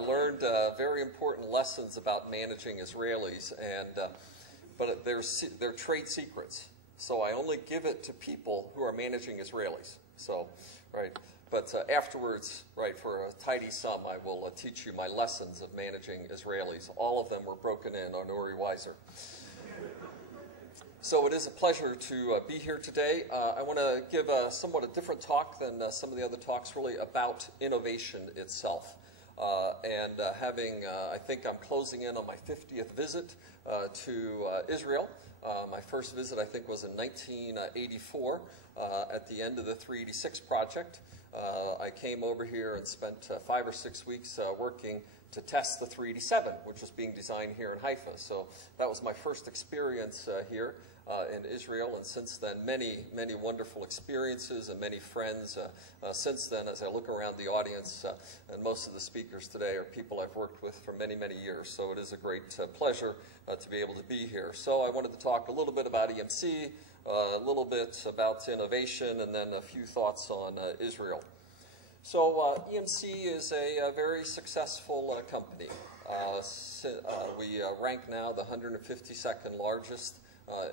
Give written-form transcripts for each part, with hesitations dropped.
learned very important lessons about managing Israelis, and but they're trade secrets. So I only give it to people who are managing Israelis. So, right. But afterwards, right, for a tidy sum, I will teach you my lessons of managing Israelis. All of them were broken in on Uri Weiser. So it is a pleasure to be here today. I want to give somewhat a different talk than some of the other talks, really about innovation itself. I think I'm closing in on my 50th visit to Israel. My first visit, I think, was in 1984 at the end of the 386 project. I came over here and spent 5 or 6 weeks working to test the 387, which was being designed here in Haifa. So that was my first experience here in Israel, and since then, many, many wonderful experiences and many friends since then. As I look around the audience, and most of the speakers today are people I've worked with for many, many years, so it is a great pleasure to be able to be here. So I wanted to talk a little bit about EMC, a little bit about innovation, and then a few thoughts on Israel. So EMC is a very successful company. We rank now the 152nd largest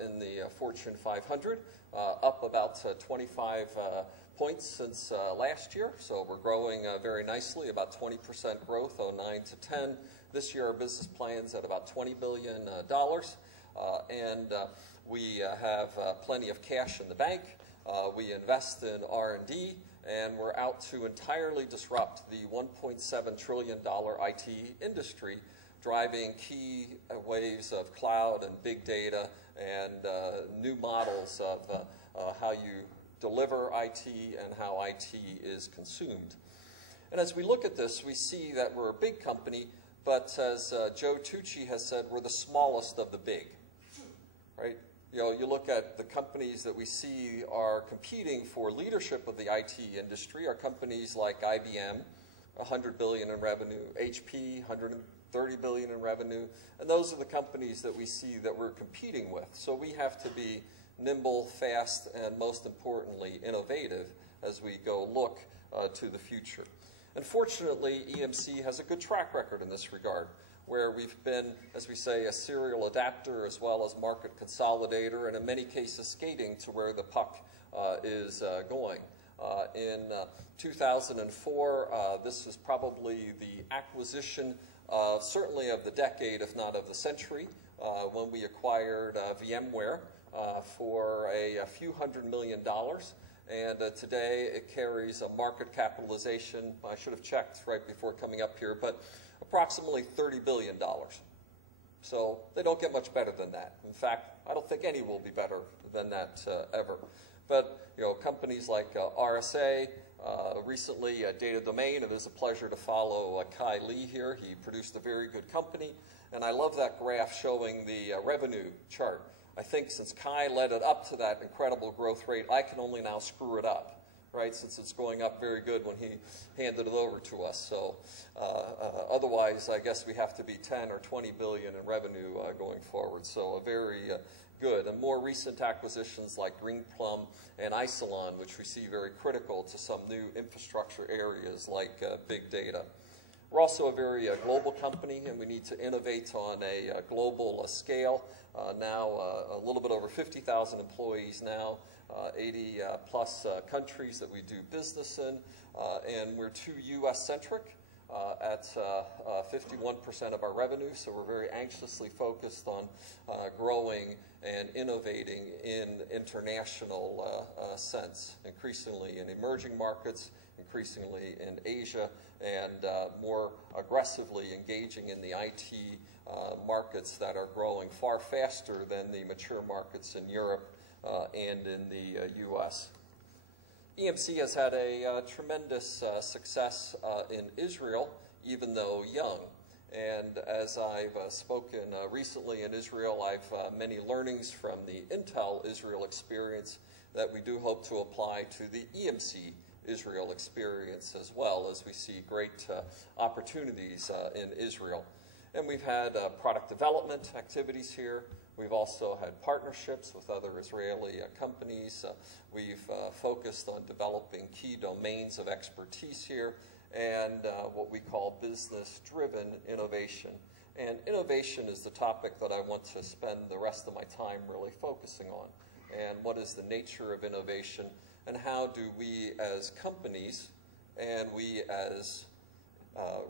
in the Fortune 500, up about 25 points since last year. So we're growing very nicely, about 20% growth, 09 to 10. This year our business plan's at about $20 billion, and we have plenty of cash in the bank. We invest in R&D, and we're out to entirely disrupt the $1.7 trillion IT industry, driving key waves of cloud and big data and new models of how you deliver IT and how IT is consumed. And as we look at this, we see that we're a big company, but as Joe Tucci has said, we're the smallest of the big, right? You know, you look at the companies that we see are competing for leadership of the IT industry are companies like IBM, $100 billion in revenue, HP, $130 billion in revenue, and those are the companies that we see that we're competing with. So we have to be nimble, fast, and most importantly, innovative as we go look to the future. And fortunately, EMC has a good track record in this regard, where we've been, as we say, a serial adapter as well as market consolidator, and in many cases skating to where the puck is going. In 2004, this was probably the acquisition certainly of the decade, if not of the century, when we acquired VMware for a few $100 million. And today it carries a market capitalization, I should have checked right before coming up here, but approximately $30 billion. So they don't get much better than that. In fact, I don't think any will be better than that ever. But you know, companies like RSA, recently Data Domain, it is a pleasure to follow Kai Lee here. He produced a very good company, and I love that graph showing the revenue chart. I think since Kai led it up to that incredible growth rate, I can only now screw it up, right, since it's going up very good when he handed it over to us. So otherwise, I guess we have to be 10 or 20 billion in revenue going forward. So a very good. And more recent acquisitions like Greenplum and Isilon, which we see very critical to some new infrastructure areas like big data. We're also a very global company, and we need to innovate on a global scale. Now a little bit over 50,000 employees now, 80 plus countries that we do business in, and we're too US-centric at 51% of our revenue, so we're very anxiously focused on growing and innovating in international sense, increasingly in emerging markets, increasingly in Asia, and more aggressively engaging in the IT markets that are growing far faster than the mature markets in Europe and in the US. EMC has had a tremendous success in Israel, even though young. And as I've spoken recently in Israel, I've many learnings from the Intel Israel experience that we do hope to apply to the EMC Israel experience as well, as we see great opportunities in Israel. And we've had product development activities here. We've also had partnerships with other Israeli companies. We've focused on developing key domains of expertise here. and what we call business-driven innovation. And innovation is the topic that I want to spend the rest of my time really focusing on. And what is the nature of innovation, and how do we as companies, and we as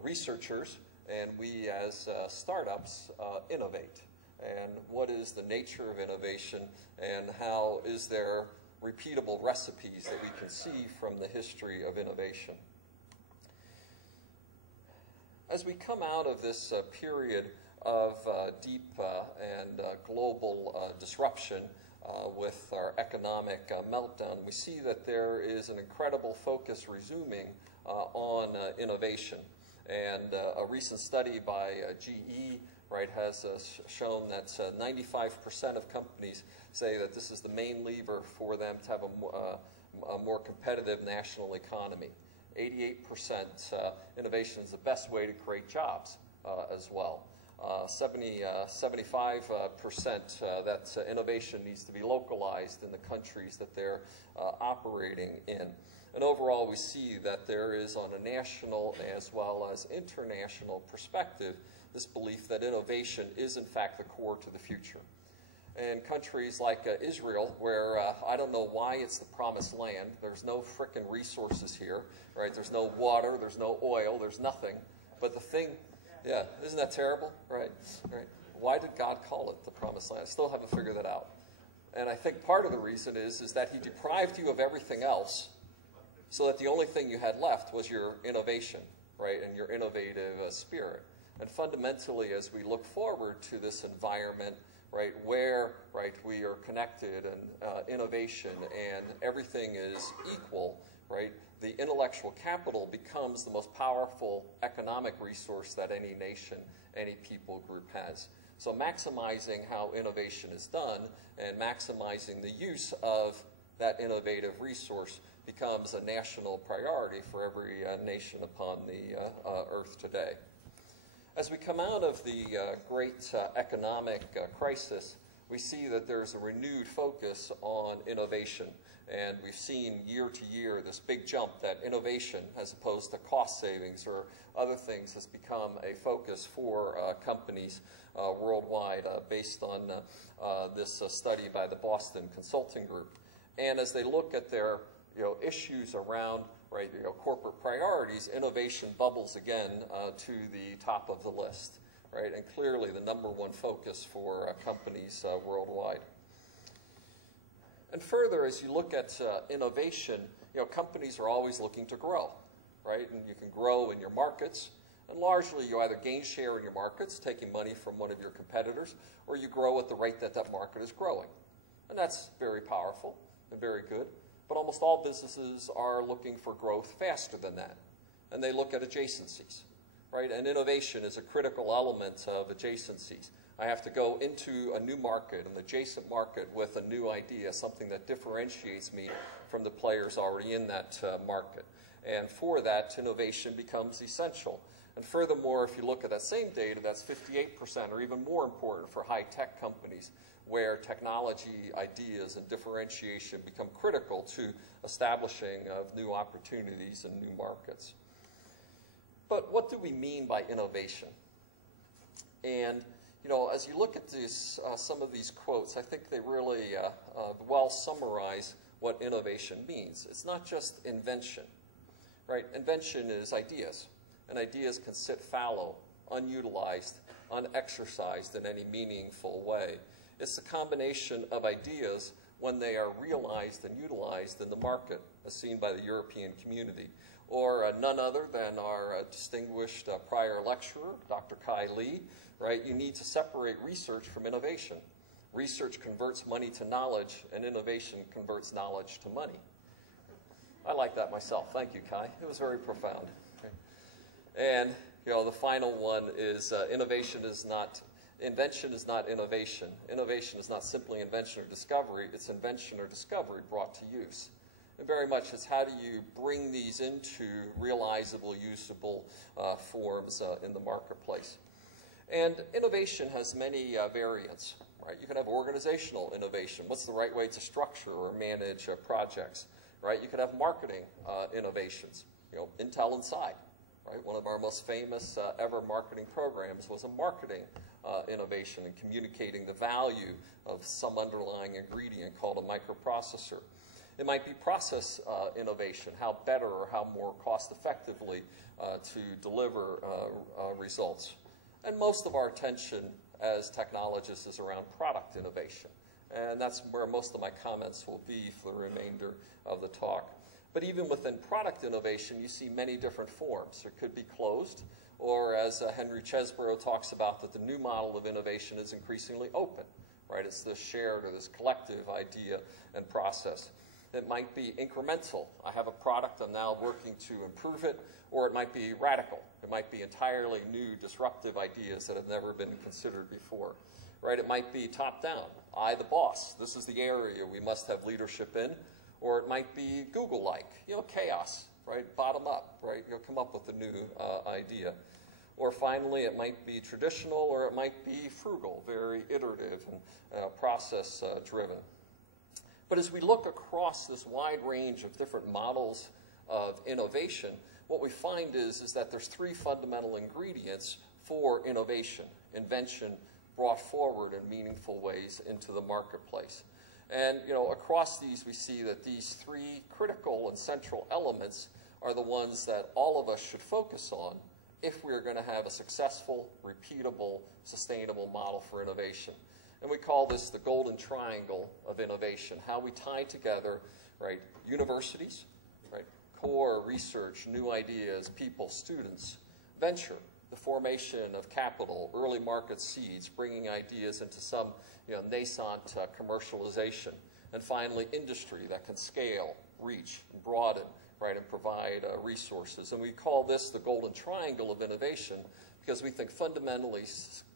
researchers, and we as startups innovate? And what is the nature of innovation, and how is there repeatable recipes that we can see from the history of innovation? As we come out of this period of deep and global disruption with our economic meltdown, we see that there is an incredible focus resuming on innovation. And a recent study by GE has shown that 95% of companies say that this is the main lever for them to have a more competitive national economy. 88% innovation is the best way to create jobs as well. 75% that innovation needs to be localized in the countries that they're operating in. And overall, we see that there is, on a national as well as international perspective, this belief that innovation is, in fact, the core to the future. In countries like Israel, where I don't know why it's the promised land. There's no frickin' resources here, right? There's no water, there's no oil, there's nothing. But the thing, yeah, isn't that terrible, right? Why did God call it the promised land? I still haven't figured that out. And I think part of the reason is that he deprived you of everything else so that the only thing you had left was your innovation, right, and your innovative spirit. And fundamentally, as we look forward to this environment, right, where we are connected and innovation and everything is equal, right, the intellectual capital becomes the most powerful economic resource that any nation, any people group has. So maximizing how innovation is done and maximizing the use of that innovative resource becomes a national priority for every nation upon the earth today. As we come out of the great economic crisis, we see that there's a renewed focus on innovation. And we've seen year to year this big jump that innovation, as opposed to cost savings or other things, has become a focus for companies worldwide based on this study by the Boston Consulting Group. And as they look at their issues around corporate priorities, innovation bubbles again to the top of the list, right? And clearly the #1 focus for companies worldwide. And further, as you look at innovation, companies are always looking to grow, right? And you can grow in your markets, and largely you either gain share in your markets, taking money from one of your competitors, or you grow at the rate that that market is growing. And that's very powerful and very good. But almost all businesses are looking for growth faster than that. And they look at adjacencies, right? And innovation is a critical element of adjacencies. I have to go into a new market, an adjacent market, with a new idea, something that differentiates me from the players already in that market. And for that, innovation becomes essential. And furthermore, if you look at that same data, that's 58% or even more important for high-tech companies, where technology ideas and differentiation become critical to establishing of new opportunities and new markets. But what do we mean by innovation? And as you look at these, some of these quotes, I think they really well summarize what innovation means. It's not just invention, right? Invention is ideas, and ideas can sit fallow, unutilized, unexercised in any meaningful way. It's the combination of ideas when they are realized and utilized in the market, as seen by the European community, or none other than our distinguished prior lecturer, Dr. Kai Lee, right? You need to separate research from innovation. Research converts money to knowledge, and innovation converts knowledge to money. I like that myself. Thank you, Kai. It was very profound. Okay. And the final one is invention is not innovation. Innovation is not simply invention or discovery. It's invention or discovery brought to use. And very much it's how do you bring these into realizable, usable forms in the marketplace. And innovation has many variants, right? You can have organizational innovation. What's the right way to structure or manage projects, right? You could have marketing innovations, Intel Inside, right? One of our most famous ever marketing programs was a marketing innovation and communicating the value of some underlying ingredient called a microprocessor. It might be process innovation, how better or how more cost effectively to deliver results. And most of our attention as technologists is around product innovation. And that's where most of my comments will be for the remainder of the talk. But even within product innovation, you see many different forms. It could be closed, or as Henry Chesbrough talks about, that the new model of innovation is increasingly open, right? It's this shared or this collective idea and process. It might be incremental. I have a product, I'm now working to improve it, or it might be radical. It might be entirely new, disruptive ideas that have never been considered before, right? It might be top-down. I, the boss, this is the area we must have leadership in, or it might be Google-like, chaos, right? Bottom up, right? You'll come up with a new idea. Or finally, it might be traditional, or it might be frugal, very iterative and process-driven. But as we look across this wide range of different models of innovation, what we find is that there's three fundamental ingredients for innovation, invention brought forward in meaningful ways into the marketplace. And across these, we see that these three critical and central elements are the ones that all of us should focus on if we're going to have a successful, repeatable, sustainable model for innovation. And we call this the golden triangle of innovation, how we tie together, right, universities, right, core research, new ideas, people, students, venture, the formation of capital, early market seeds, bringing ideas into some nascent commercialization, and finally industry that can scale, reach, and broaden, right, and provide resources. And we call this the golden triangle of innovation because we think fundamentally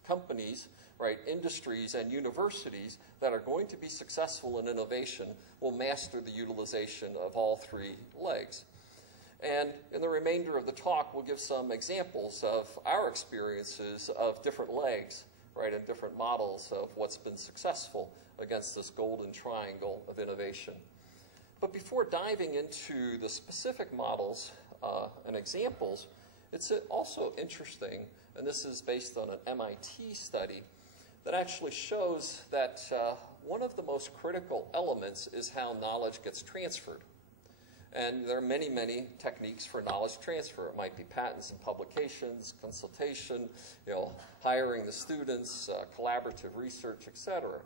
companies, right, industries and universities that are going to be successful in innovation will master the utilization of all three legs. And in the remainder of the talk, we'll give some examples of our experiences of different legs, right, and different models of what's been successful against this golden triangle of innovation. But before diving into the specific models and examples, it's also interesting, and this is based on an MIT study, that actually shows that one of the most critical elements is how knowledge gets transferred. And there are many, many techniques for knowledge transfer. It might be patents and publications, consultation, hiring the students, collaborative research, etc.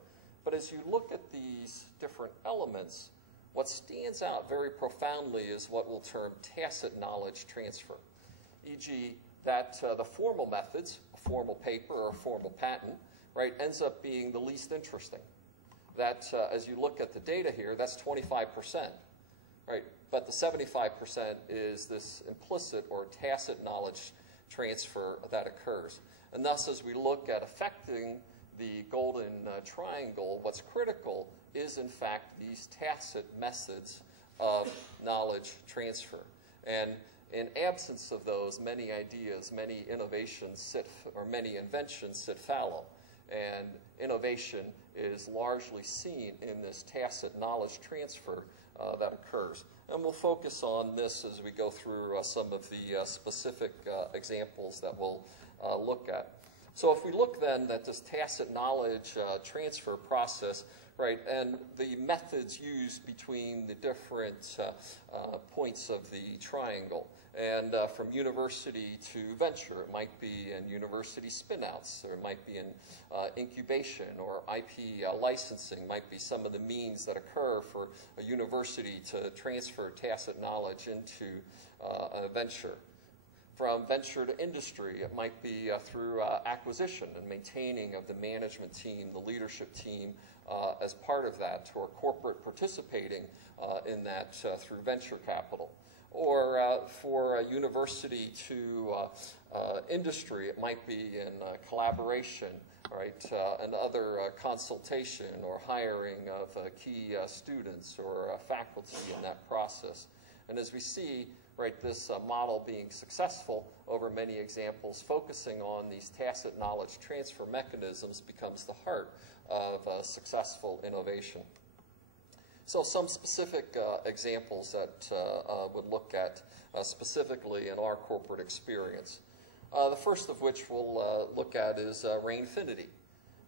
But as you look at these different elements, what stands out very profoundly is what we'll term tacit knowledge transfer, e.g. that the formal methods, a formal paper or a formal patent, right, ends up being the least interesting. That, as you look at the data here, that's 25%, right? But the 75% is this implicit or tacit knowledge transfer that occurs. And thus, as we look at affecting the golden triangle, what's critical is, in fact, these tacit methods of knowledge transfer. And in absence of those, many ideas, many innovations or many inventions sit fallow. And innovation is largely seen in this tacit knowledge transfer that occurs. And we'll focus on this as we go through some of the specific examples that we'll look at. So if we look then at this tacit knowledge transfer process, right, and the methods used between the different points of the triangle, and from university to venture, it might be in university spin-outs, or it might be in incubation or IP licensing, might be some of the means that occur for a university to transfer tacit knowledge into a venture. From venture to industry, it might be through acquisition and maintaining of the management team, the leadership team as part of that, or corporate participating in that through venture capital. Or for a university to industry, it might be in collaboration, right, and other consultation or hiring of key students or faculty in that process. And as we see, right, this model being successful over many examples, focusing on these tacit knowledge transfer mechanisms becomes the heart of successful innovation. So some specific examples that would look at specifically in our corporate experience. The first of which we'll look at is Rainfinity.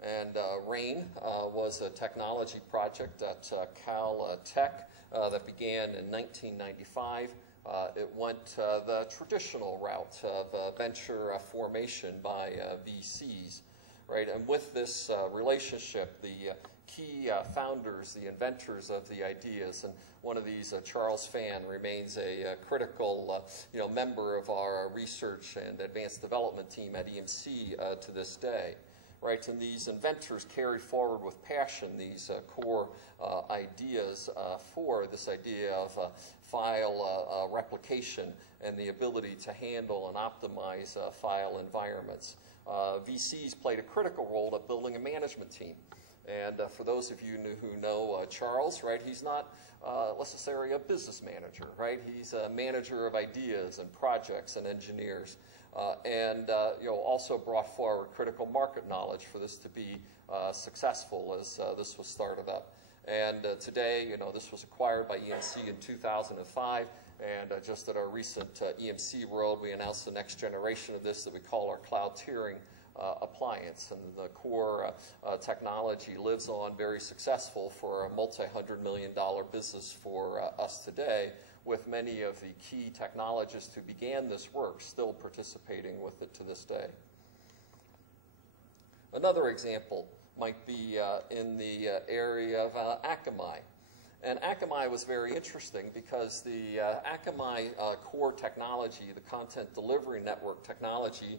And Rain was a technology project at Caltech that began in 1995. It went the traditional route of venture formation by VCs, right? And with this relationship, the key founders, the inventors of the ideas, and one of these, Charles Fan, remains a critical member of our research and advanced development team at EMC to this day. Right, and these inventors carry forward with passion these core ideas for this idea of file replication and the ability to handle and optimize file environments. VCs played a critical role at building a management team. And for those of you who know Charles, right, he's not necessarily a business manager, right? He's a manager of ideas and projects and engineers. And also brought forward critical market knowledge for this to be successful as this was started up. And today, this was acquired by EMC in 2005. And just at our recent EMC World, we announced the next generation of this that we call our cloud tiering appliance. And the core technology lives on, very successful for a multi-$100-million business for us today, with many of the key technologists who began this work still participating with it to this day. Another example might be in the area of Akamai. And Akamai was very interesting because the Akamai core technology, the content delivery network technology,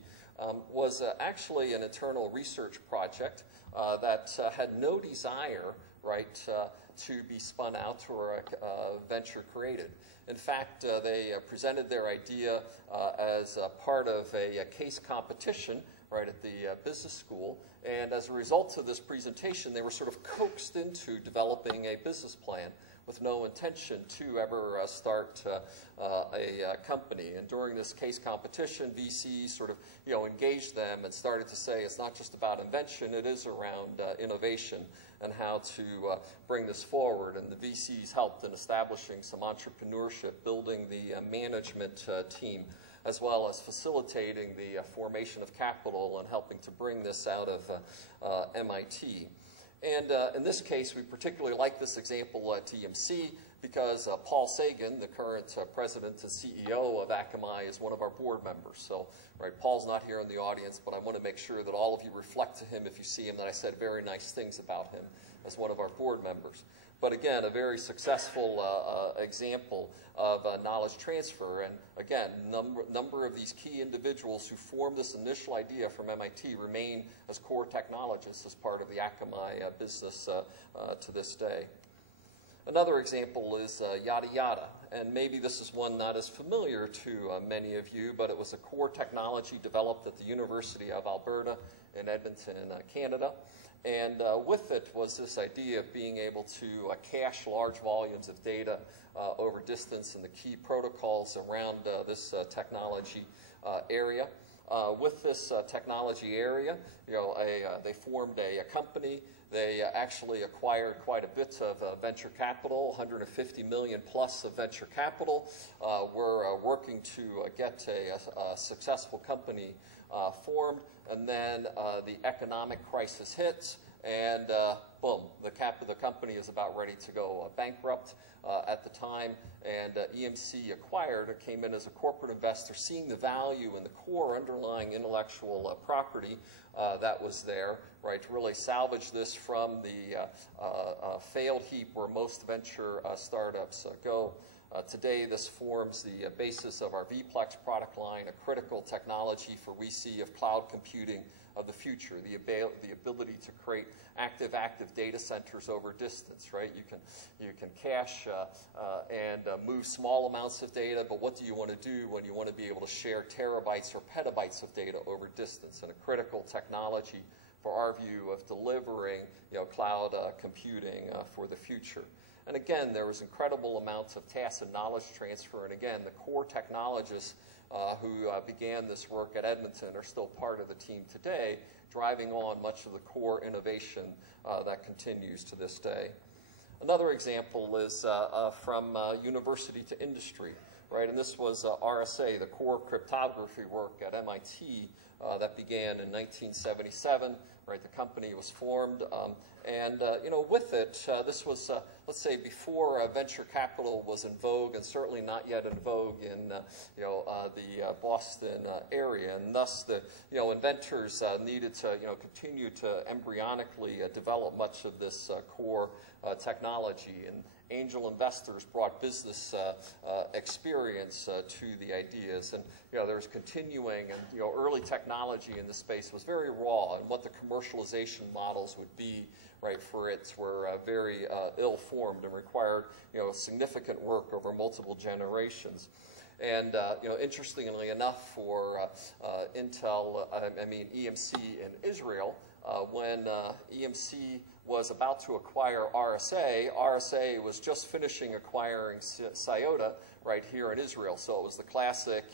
was actually an internal research project that had no desire, right, to be spun out or venture created. In fact, they presented their idea as part of a case competition, right, at the business school. And as a result of this presentation, they were sort of coaxed into developing a business plan with no intention to ever start a company. And during this case competition, VCs sort of engaged them and started to say it's not just about invention, it is around innovation and how to bring this forward. And the VCs helped in establishing some entrepreneurship, building the management team, as well as facilitating the formation of capital and helping to bring this out of MIT. And in this case, we particularly like this example at EMC because Paul Sagan, the current president and CEO of Akamai, is one of our board members. So, right, Paul's not here in the audience, but I want to make sure that all of you reflect to him, if you see him, that I said very nice things about him as one of our board members. But again, a very successful example of knowledge transfer. And again, number of these key individuals who formed this initial idea from MIT remain as core technologists as part of the Akamai business to this day. Another example is Yada Yada. And maybe this is one not as familiar to many of you, but it was a core technology developed at the University of Alberta in Edmonton, Canada. And with it was this idea of being able to cache large volumes of data over distance and the key protocols around this technology area. With this technology area, they formed a company. They actually acquired quite a bit of venture capital, 150 million plus of venture capital. We're working to get a successful company formed, and then the economic crisis hits, and boom, the company is about ready to go bankrupt at the time, and EMC acquired or came in as a corporate investor, seeing the value in the core underlying intellectual property that was there, right, to really salvage this from the failed heap where most venture startups go. Today, this forms the basis of our vPlex product line, a critical technology for we see of cloud computing of the future, the ability to create active data centers over distance, right? You can cache and move small amounts of data, but what do you want to do when you want to be able to share terabytes or petabytes of data over distance? And a critical technology for our view of delivering cloud computing for the future. And again, there was incredible amounts of tacit knowledge transfer. And again, the core technologists who began this work at Edmonton are still part of the team today, driving on much of the core innovation that continues to this day. Another example is from university to industry, right? And this was RSA, the core cryptography work at MIT that began in 1977, right? The company was formed, and you know, with it, this was, let's say, before venture capital was in vogue, and certainly not yet in vogue in you know, the Boston area, and thus the inventors needed to continue to embryonically develop much of this core technology, and angel investors brought business experience to the ideas, and there's continuing, and early technology in this space was very raw, and what the commercialization models would be, right, for it were very ill-formed and required significant work over multiple generations. And interestingly enough, for EMC in Israel, when EMC was about to acquire RSA, RSA was just finishing acquiring Toyota right here in Israel. So it was the classic,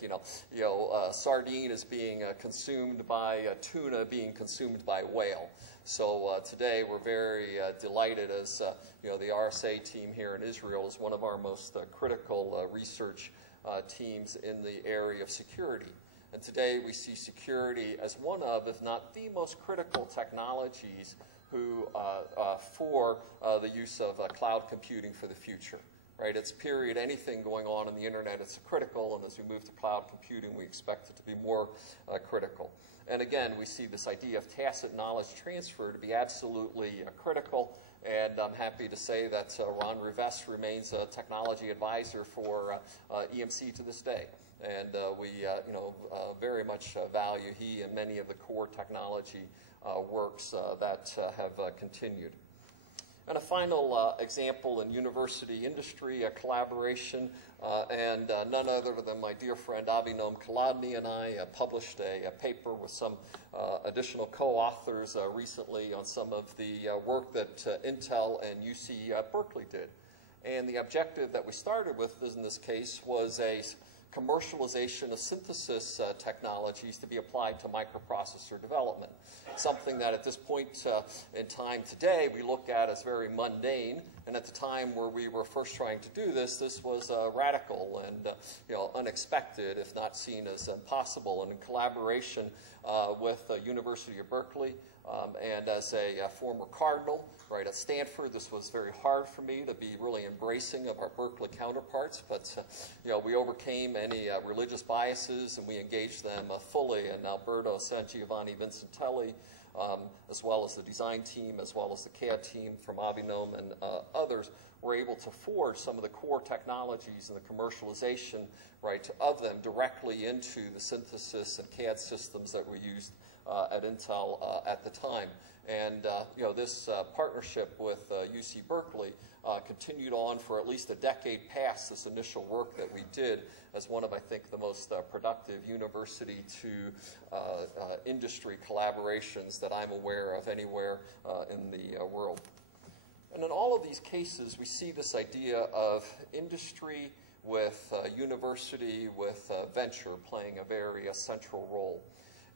sardine is being consumed by tuna being consumed by whale. So today we're very delighted as the RSA team here in Israel is one of our most critical research teams in the area of security. And today we see security as one of, if not the most critical technologies for the use of cloud computing for the future. Right? It's period anything going on the internet, it's critical, and as we move to cloud computing, we expect it to be more critical. And again, we see this idea of tacit knowledge transfer to be absolutely critical, and I'm happy to say that Ron Rivest remains a technology advisor for EMC to this day. And we very much value he and many of the core technology works that have continued. And a final example in university industry collaboration, and none other than my dear friend Avinom Kolodny and I published a paper with some additional co-authors recently on some of the work that Intel and UC Berkeley did. And the objective that we started with in this case was a commercialization of synthesis technologies to be applied to microprocessor development. Something that at this point in time today we look at as very mundane, and at the time where we were first trying to do this, this was radical and unexpected, if not seen as impossible. And in collaboration with the University of Berkeley, and as a former cardinal, right, at Stanford, this was very hard for me to be really embracing of our Berkeley counterparts, but we overcame any religious biases, and we engaged them fully, and Alberto San Giovanni Vincentelli, as well as the design team, as well as the CAD team from Avinom and others, were able to forge some of the core technologies and the commercialization, right, of them directly into the synthesis and CAD systems that were used at Intel at the time. And this partnership with UC Berkeley continued on for at least a decade past this initial work that we did as one of, I think, the most productive university to industry collaborations that I'm aware of anywhere in the world. And in all of these cases, we see this idea of industry with university with venture playing a very central role.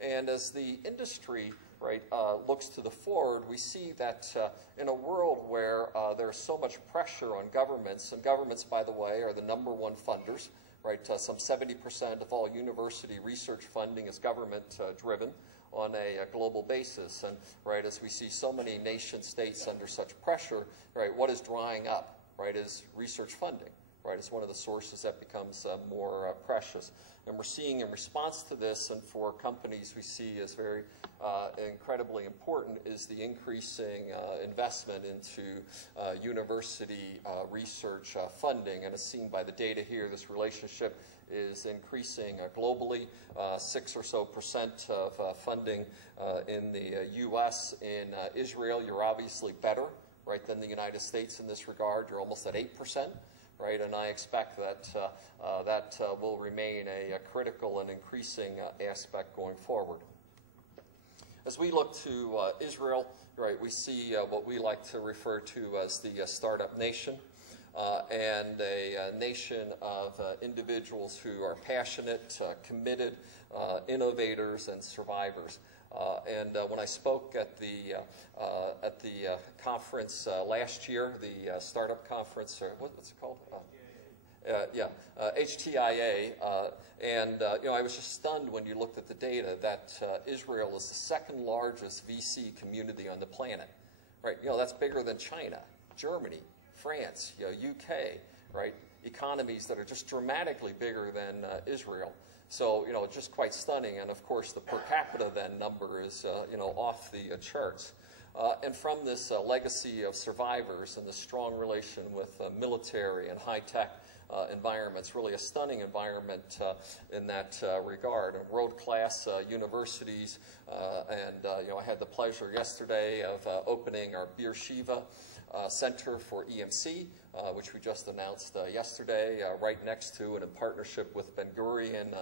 And as the industry, right, looks to the forward, we see that in a world where there's so much pressure on governments, and governments, by the way, are the #1 funders, right? Some 70% of all university research funding is government-driven on a global basis. And right, as we see so many nation states under such pressure, right, what is drying up, right, is research funding. Right, it's one of the sources that becomes more precious. And we're seeing in response to this, and for companies we see as very incredibly important, is the increasing investment into university research funding. And as seen by the data here, this relationship is increasing globally, 6% or so of funding in the US. In Israel, you're obviously better, right, than the United States in this regard. You're almost at 8%. Right, and I expect that that will remain a critical and increasing aspect going forward. As we look to Israel, right, we see what we like to refer to as the startup nation, and a nation of individuals who are passionate, committed, innovators, and survivors. When I spoke at the conference last year, the startup conference, or what's it called? HTIA, I was just stunned when you looked at the data that Israel is the second largest VC community on the planet, right? That's bigger than China, Germany, France, UK, right? Economies that are just dramatically bigger than Israel. So, just quite stunning. And of course, the per capita then number is, off the charts. And from this legacy of survivors and the strong relation with military and high-tech environments, really a stunning environment in that regard. And world-class universities, I had the pleasure yesterday of opening our Beersheba Center for EMC, which we just announced yesterday, right next to and in partnership with Ben-Gurion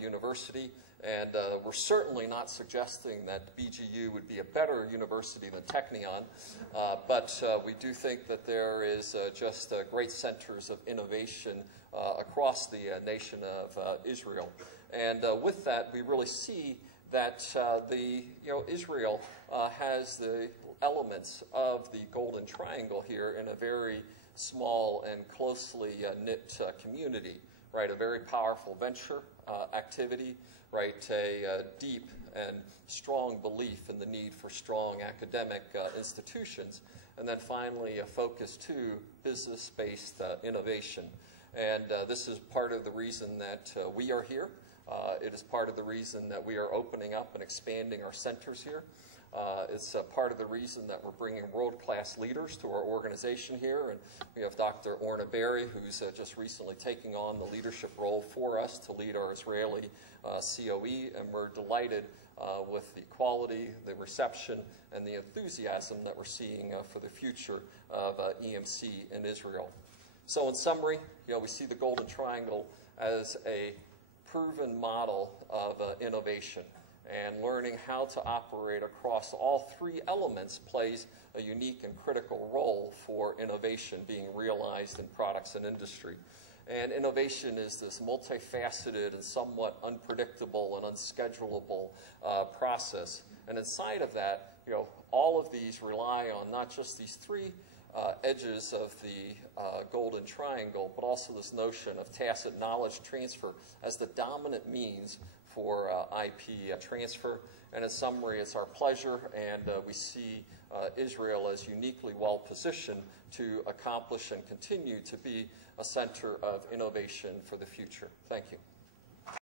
University. And we're certainly not suggesting that BGU would be a better university than Technion, but we do think that there is just great centers of innovation across the nation of Israel. And with that, we really see that Israel has the elements of the Golden Triangle here in a very small and closely knit community, right? A very powerful venture activity, right? A deep and strong belief in the need for strong academic institutions, and then finally a focus to business-based innovation. And this is part of the reason that we are here. It is part of the reason that we are opening up and expanding our centers here. It's part of the reason that we're bringing world-class leaders to our organization here. And we have Dr. Orna Berry, who's just recently taking on the leadership role for us to lead our Israeli COE. And we're delighted with the quality, the reception, and the enthusiasm that we're seeing for the future of EMC in Israel. So in summary, we see the Golden Triangle as a proven model of innovation. And learning how to operate across all three elements plays a unique and critical role for innovation being realized in products and industry. And innovation is this multifaceted and somewhat unpredictable and unschedulable process. And inside of that, all of these rely on not just these three edges of the Golden Triangle, but also this notion of tacit knowledge transfer as the dominant means for IP transfer. And in summary, it's our pleasure, and we see Israel as uniquely well positioned to accomplish and continue to be a center of innovation for the future. Thank you.